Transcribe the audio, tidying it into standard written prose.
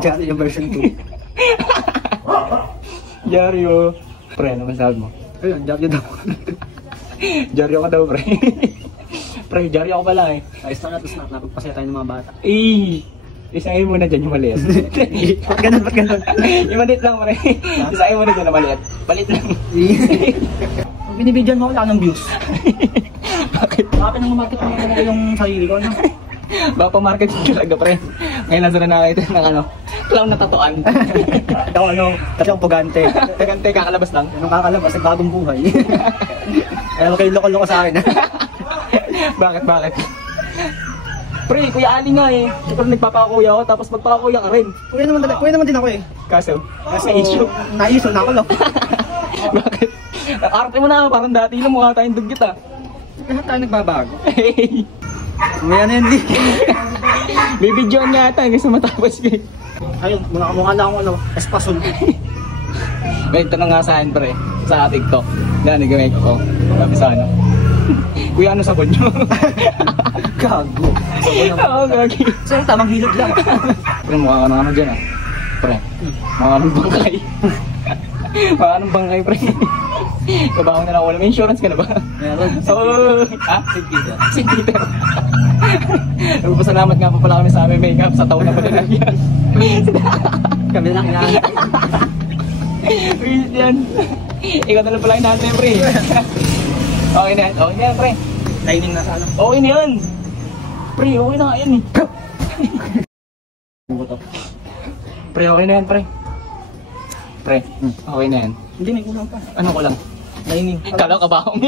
Jari yung version 2. Jari o. Pre, ano masabi mo? Ayun, Jari daw. Jari ako daw, pre. Pre, Jari ako pala eh. Ay, start na napagpasaya tayo ng mga bata. Isahin mo na dyan yung maliit. Ba't ganun, ba't ganun? Yung maliit lang, pre. Isahin mo na dyan na maliit. Maliit lang. Pag binibidyan mo, wala ng views. Bakit? Bakit nang market mo na yung sarili ko, ano? Baka pa-market talaga, pre. Ngayon nasa na nakita ng ano, clown na tatuan. Ikaw ano, kasi ako pugante. Tegante, kakalabas lang. Anong kakalabas, ang bagong buhay. Kaya kayo loko-loko sa akin. Bakit? Pre, Kuya Ali nga eh. Ikaw nagpapakuya ako, tapos magpapakuya ka rin. Kuya naman din ako eh. Kaso issue. Na-issue na ako lang. Bakit? Arte mo na, parang dati lang mukha tayong dugyot ah. Lahat tayo nagbabago. Mamaya na yan, di. Bibidyoan nga ata, gusto matapos kayo. Ayun, mukha lang akong ano, espasol. May tanong nga sa akin pre, sa TikTok. Yan, nag-make ko. Sabi sa ano. Kuya, ano sabon nyo? Gago. Oo, gagi. So, tamang hilod lang. Pre, mukha ka na ano dyan ah. Pre, mukha ka ng bangkay. Mukha ka ng bangkay, pre. Kabaho na lang wala. May insurance ka na ba? Meron. Oo. Ha? St. Peter. St. Peter. Nagpapasalamat nga po pala kami sa aming makeup sa taon na pa lang yan. Kami lang yan. Wait yan. Ikaw na lang pala yung natin, pre. Okay na yan. Okay na yan, pre. Lining na sana. Okay na yan. Pre, okay na nga yan eh. Pre, okay na yan, pre. Pre, okay na yan. Hindi, may kulang pa. Ano ko lang? Lining. Kala ka ba ako,